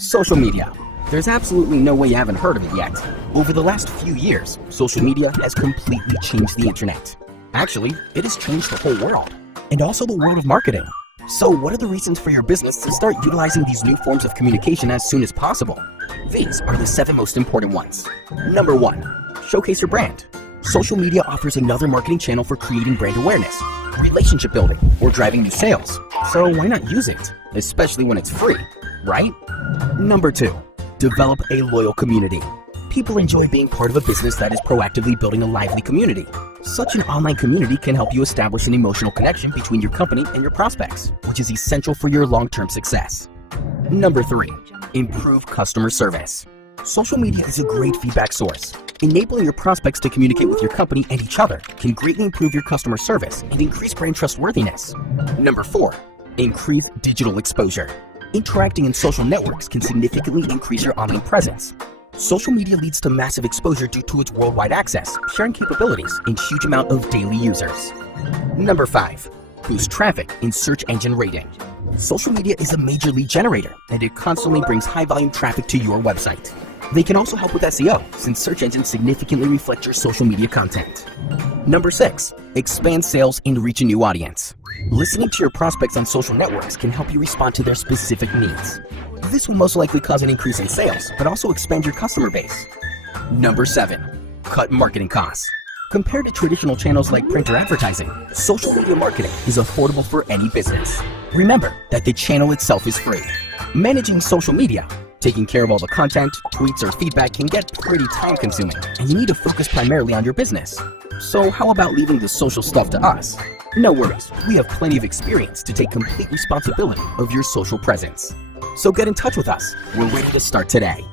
Social media. There's absolutely no way you haven't heard of it yet. Over the last few years, social media has completely changed the internet. Actually, it has changed the whole world, and also the world of marketing. So what are the reasons for your business to start utilizing these new forms of communication as soon as possible? These are the 7 most important ones. Number 1, showcase your brand. Social media offers another marketing channel for creating brand awareness, relationship building, or driving new sales. So why not use it, especially when it's free, right? Number 2, develop a loyal community. People enjoy being part of a business that is proactively building a lively community. Such an online community can help you establish an emotional connection between your company and your prospects, which is essential for your long-term success. Number 3, improve customer service. Social media is a great feedback source. Enabling your prospects to communicate with your company and each other can greatly improve your customer service and increase brand trustworthiness. Number 4, increase digital exposure. Interacting in social networks can significantly increase your online presence. Social media leads to massive exposure due to its worldwide access, sharing capabilities, and huge amount of daily users. Number 5, boost traffic in search engine rating. Social media is a major lead generator, and it constantly brings high-volume traffic to your website. They can also help with SEO, since search engines significantly reflect your social media content. Number 6, expand sales and reach a new audience. Listening to your prospects on social networks can help you respond to their specific needs. This will most likely cause an increase in sales, but also expand your customer base. Number 7, cut marketing costs. Compared to traditional channels like print or advertising, social media marketing is affordable for any business. Remember that the channel itself is free. Managing social media, taking care of all the content, tweets, or feedback can get pretty time-consuming, and you need to focus primarily on your business. So how about leaving the social stuff to us? No worries, we have plenty of experience to take complete responsibility of your social presence. So get in touch with us. We're ready to start today.